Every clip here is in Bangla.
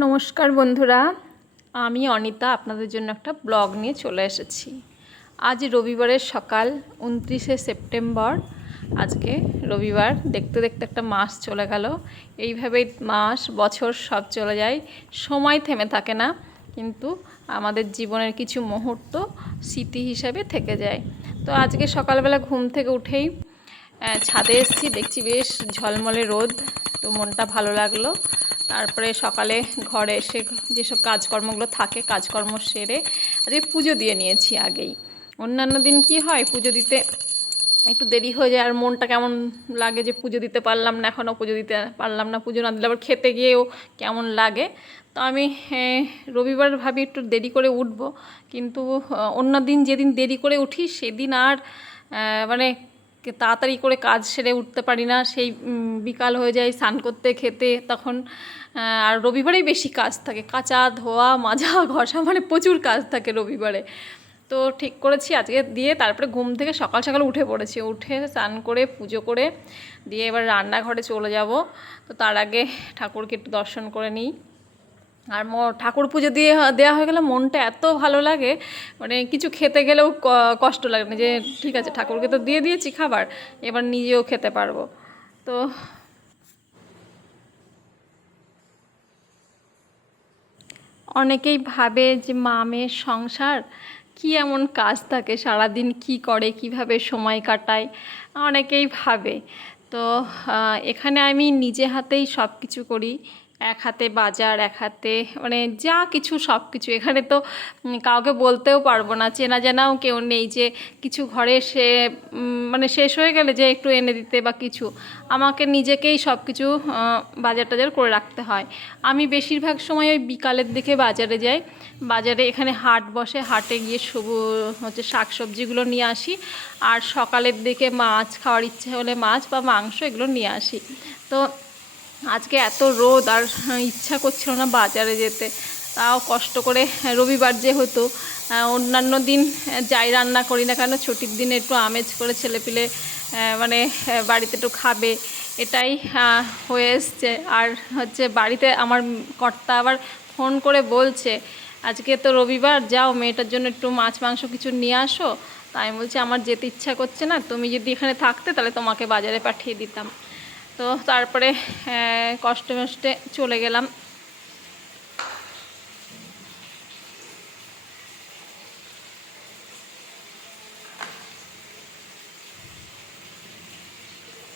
নমস্কার বন্ধুরা, আমি অনিতা আপনাদের জন্য একটা ব্লগ নিয়ে চলে এসেছি। আজ রবিবারের সকাল 29শে সেপ্টেম্বর। আজকে রবিবার, দেখতে দেখতে একটা মাস চলে গেল। এইভাবেই মাস বছর সব চলে যায়, সময় থেমে থাকে না, কিন্তু আমাদের জীবনের কিছু মুহূর্ত স্মৃতি হিসাবে থেকে যায়। তো আজকে সকালবেলা ঘুম থেকে উঠেই ছাদে এসেছি, দেখছি বেশ ঝলমলে রোদ, তো মনটা ভালো লাগলো। তারপরে সকালে ঘরে এসে যেসব কাজকর্মগুলো থাকে কাজকর্ম সেরে আজকে পুজো দিয়ে নিয়েছি আগেই। অন্যান্য দিন কি হয়, পুজো দিতে একটু দেরি হয়ে যায় আর মনটা কেমন লাগে যে পুজো দিতে পারলাম না, এখনও পুজো দিতে পারলাম না, পুজো না দিলে আবার খেতে গিয়েও কেমন লাগে। তো আমি রবিবার ভাবি একটু দেরি করে উঠব, কিন্তু অন্য দিন যেদিন দেরি করে উঠি সেদিন আর মানে তাড়াতাড়ি করে কাজ সেরে উঠতে পারি না, সেই বিকাল হয়ে যায় স্নান করতে খেতে তখন। আর রবিবারেই বেশি কাজ থাকে, কাচা ধোয়া মাজা ঘষা, মানে প্রচুর কাজ থাকে রবিবারে। তো ঠিক করেছি আজকে দিয়ে, তারপরে ঘুম থেকে সকাল সকাল উঠে পড়েছি, উঠে স্নান করে পুজো করে দিয়ে এবার রান্নাঘরে চলে যাব। তো তার আগে ঠাকুরকে একটু দর্শন করে নিই। আর ঠাকুর পুজো দিয়ে দেওয়া হয়ে গেলে মনটা এত ভালো লাগে, মানে কিছু খেতে গেলেও কষ্ট লাগে না, যে ঠিক আছে ঠাকুরকে তো দিয়ে দিয়েছি খাবার, এবার নিজেও খেতে পারবো। তো অনেকেই ভাবে যে মা মেয়ের সংসার কি এমন কাজ থাকে, সারাদিন কি করে, কিভাবে সময় কাটায়, অনেকেই ভাবে। তো এখানে আমি নিজে হাতেই সব কিছু করি, এক হাতে বাজার, এক হাতে মানে যা কিছু সব কিছু। এখানে তো কাউকে বলতেও পারবো না, চেনা জানাও কেউ নেই যে কিছু ঘরে মানে শেষ হয়ে গেলে যে একটু এনে দিতে বা কিছু। আমাকে নিজেকেই সব কিছু বাজার টাজার করে রাখতে হয়। আমি বেশিরভাগ সময় ওই বিকালের দিকে বাজারে যাই। বাজারে এখানে হাট বসে, হাটে গিয়ে শাক সবজিগুলো নিয়ে আসি, আর সকালের দিকে মাছ খাওয়ার ইচ্ছে হলে মাছ বা মাংস এগুলো নিয়ে আসি। তো আজকে এত রোদ আর ইচ্ছা করছিল না বাজারে যেতে, তাও কষ্ট করে, রবিবার যেহেতু, অন্যান্য দিন যাই রান্না করি না কেন ছুটির দিনে একটু আমেজ করে ছেলেপিলে মানে বাড়িতে একটু খাবে, এটাই হয়ে এসছে। আর হচ্ছে বাড়িতে আমার কর্তা আবার ফোন করে বলছে আজকে তো রবিবার, যাও মেয়েটার জন্য একটু মাছ মাংস কিছু নিয়ে আসো। তাই আমি বলছি আমার যেতে ইচ্ছা করছে না, তুমি যদি এখানে থাকতে তাহলে তোমাকে বাজারে পাঠিয়ে দিতাম। তো তারপরে কষ্টে মষ্টে চলে গেলাম।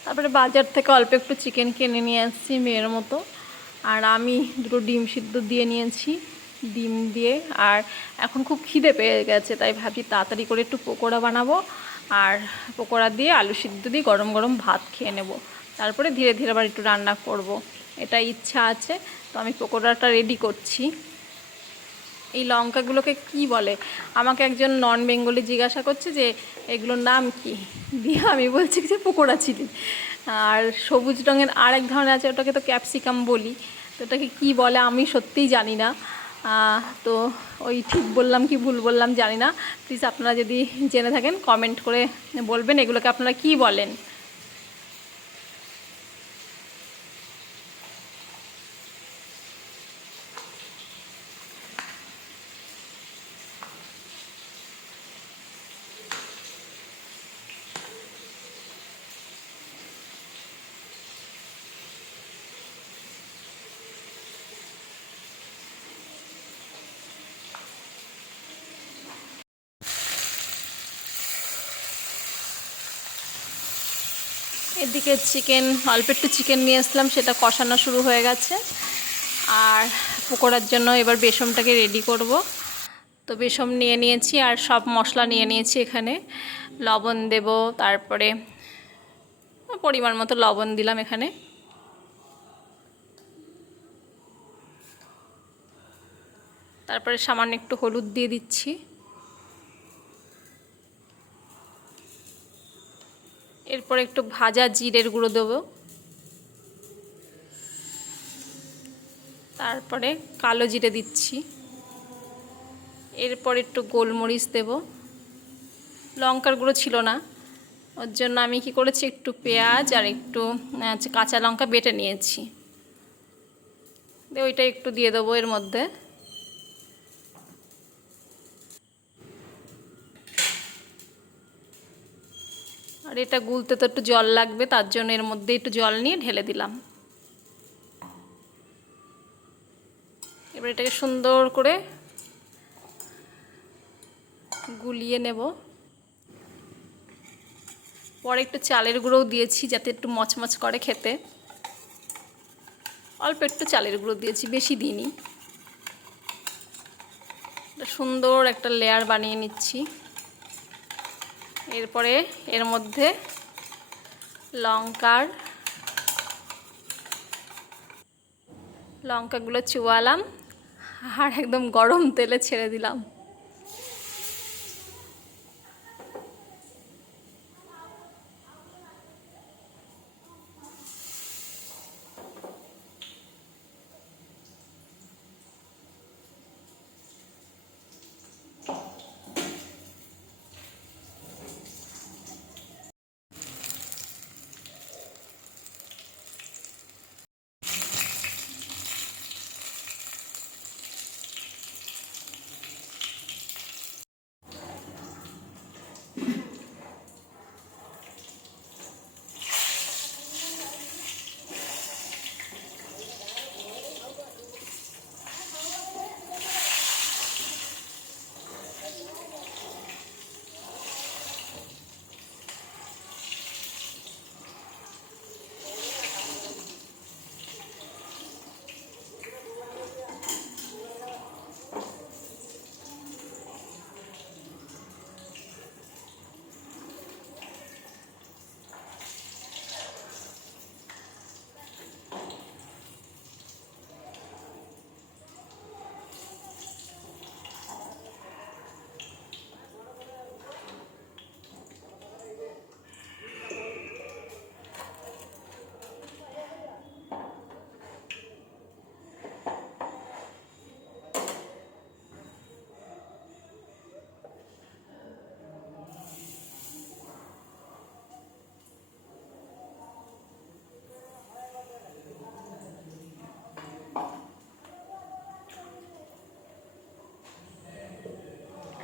তারপরে বাজার থেকে অল্প একটু চিকেন কিনে নিয়ে আসছি মেয়ের মতো, আর আমি দুটো ডিম সিদ্ধ দিয়ে নিয়েছি, ডিম দিয়ে। আর এখন খুব খিদে পেয়ে গেছে, তাই ভাবছি তাড়াতাড়ি করে একটু পকোড়া বানাবো, আর পকোড়া দিয়ে আলু সিদ্ধ দিয়ে গরম গরম ভাত খেয়ে নেব। তারপরে ধীরে ধীরে আবার একটু রান্না করব, এটা ইচ্ছা আছে। তো আমি পকোড়াটা রেডি করছি। এই লঙ্কাগুলোকে কি বলে, আমাকে একজন নন বেঙ্গলি জিজ্ঞাসা করছে যে এগুলোর নাম কি, দিয়ে আমি বলছি যে পকোড়া চিলি। আর সবুজ রঙের আর এক ধরনের আছে, ওটাকে তো ক্যাপসিকাম বলি। তো ওটাকে কী বলে আমি সত্যিই জানি না। তো ওই ঠিক বললাম কি ভুল বললাম জানি না, প্লিজ আপনারা যদি জেনে থাকেন কমেন্ট করে বলবেন এগুলোকে আপনারা কী বলেন। এদিকে চিকেন, অল্প একটু চিকেন নিয়ে আসলাম, সেটা কষানো শুরু হয়ে গেছে। আর পকোড়ার জন্য এবার বেসনটাকে রেডি করব। তো বেসন নিয়ে নিয়েছি আর সব মশলা নিয়ে নিয়েছি, এখানে লবণ দেব, তারপরে পরিমাণ মতো লবণ দিলাম এখানে, তারপরে সামান্য একটু হলুদ দিয়ে দিচ্ছি। এরপর একটু ভাজা জিরের গুঁড়ো দেবো, তারপরে কালো জিরে দিচ্ছি। এরপর একটু গোলমরিচ দেব, লঙ্কার গুঁড়ো ছিল না, ওর জন্য আমি কি করেছি একটু পেঁয়াজ আর একটু কাঁচা লঙ্কা বেটে নিয়েছি। দিয়ে ওইটা একটু দিয়ে দেবো এর মধ্যে। আর এটা গুলতে তো একটু জল লাগবে, তার জন্য এর মধ্যে একটু জল নিয়ে ঢেলে দিলাম। এবার এটাকে সুন্দর করে গুলিয়ে নেব। পরে একটু চালের গুঁড়োও দিয়েছি যাতে একটু মচমচ করে খেতে। অল্প একটু চালের গুঁড়ো দিয়েছি, বেশি দিইনি। সুন্দর একটা লেয়ার বানিয়ে নিচ্ছি। এরপরে এর মধ্যে লঙ্কাগুলো চুয়ালাম আর একদম গরম তেলে ছেড়ে দিলাম।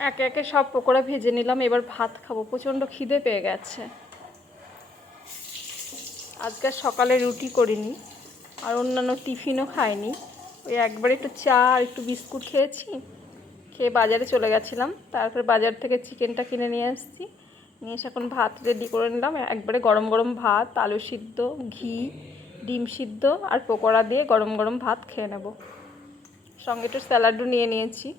একে একে সব পকোড়া ভেজে নিলাম। এবার ভাত খাবো, প্রচণ্ড খিদে পেয়ে গেছে। আজকে সকালে রুটি করিনি আর অন্যান্য টিফিনও খাইনি। ওই একবার একটু চা আর একটু বিস্কুট খেয়েছি, খেয়ে বাজারে চলে গেছিলাম। তারপরে বাজার থেকে চিকেনটা কিনে নিয়ে এসেছি, নিয়ে এসে এখন ভাত রেডি করে নিলাম। একবারে গরম গরম ভাত, আলু সিদ্ধ, ঘি, ডিম সিদ্ধ আর পকোড়া দিয়ে গরম গরম ভাত খেয়ে নেব। সঙ্গে একটু স্যালাডও নিয়ে নিয়েছি।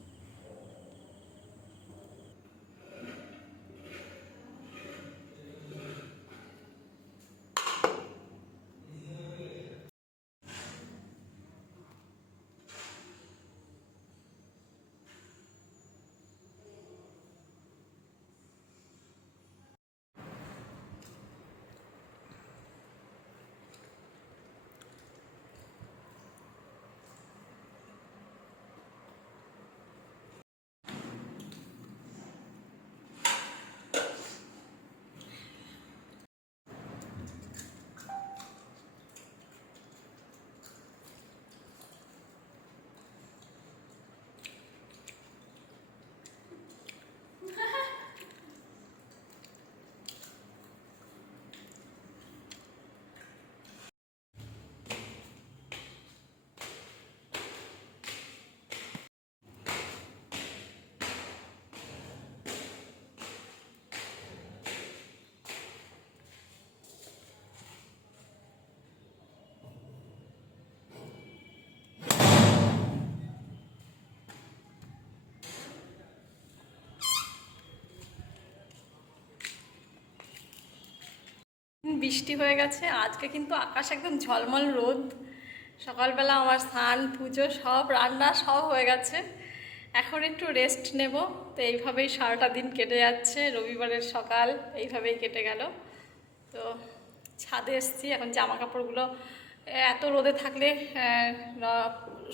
বৃষ্টি হয়ে গেছে আজকে, কিন্তু আকাশ একদম ঝলমল রোদ। সকালবেলা আমার স্নান, পুজো, সব রান্না সব হয়ে গেছে। এখন একটু রেস্ট নেব। তো এইভাবেই সারাটা দিন কেটে যাচ্ছে। রবিবারের সকাল এইভাবেই কেটে গেল। তো ছাদে এসেছি, এখন জামা কাপড়গুলো এত রোদে থাকলে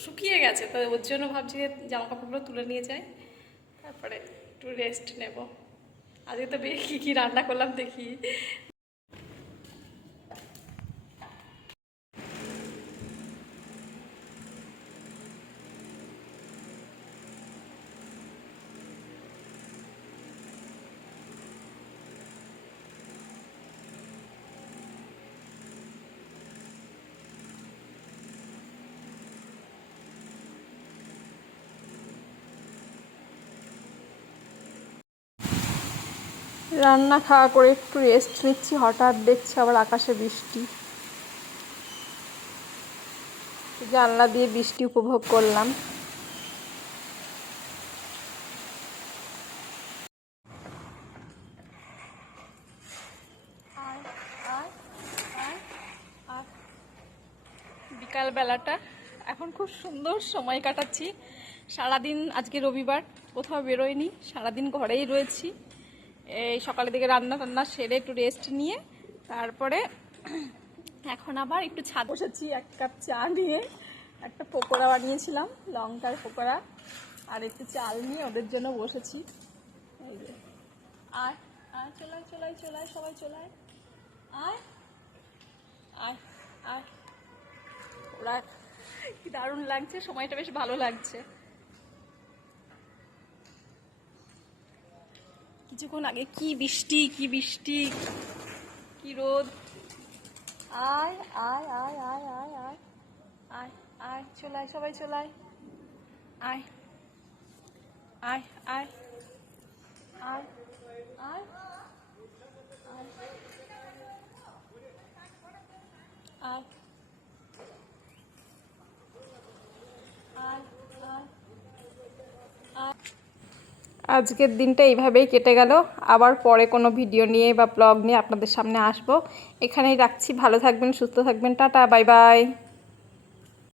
শুকিয়ে গেছে, তো ওর জন্য ভাবছি যে জামা কাপড়গুলো তুলে নিয়ে যাই, তারপরে একটু রেস্ট নেব। আজকে তো বেশ কী কী রান্না করলাম দেখি। রান্না খাওয়া করে একটু রেস্ট নিচ্ছি, হঠাৎ দেখছি আবার আকাশে বৃষ্টি। জানলা দিয়ে বৃষ্টি উপভোগ করলাম। বিকালবেলাটা এখন খুব সুন্দর সময় কাটাচ্ছি। সারাদিন আজকে রবিবার, কোথাও বেরোয়নি, সারাদিন ঘরেই রয়েছি। এই সকালের দিকে রান্না টান্না সেরে একটু রেস্ট নিয়ে তারপরে এখন আবার একটু ছাদ বসেছি, এক কাপ চা নিয়ে। একটা পকোড়া বানিয়েছিলাম, লঙ্কার পকোড়া, আর একটু চাল নিয়ে ওদের জন্য বসেছি। এই যে আয় আয়, চলায় চলায় চলায়, সবাই চলায়, আয় আয় আয়। ওরা কি দারুণ লাগছে, সময়টা বেশ ভালো লাগছে। কিছুক্ষণ আগে কি বৃষ্টি, কি বৃষ্টি, কি রোদ। আয় আয় আয় আয় আয় আয় আয় আয়, চলায় সবাই চলায়, আয় আয় আয় আয় আয় আয় আজকের দিনটা এইভাবেই কেটে গেল। আবার পরে কোনো ভিডিও নিয়ে বা ব্লগ নিয়ে আপনাদের সামনে আসবো। এখানেই রাখছি, ভালো থাকবেন, সুস্থ থাকবেন, টাটা, বাই বাই।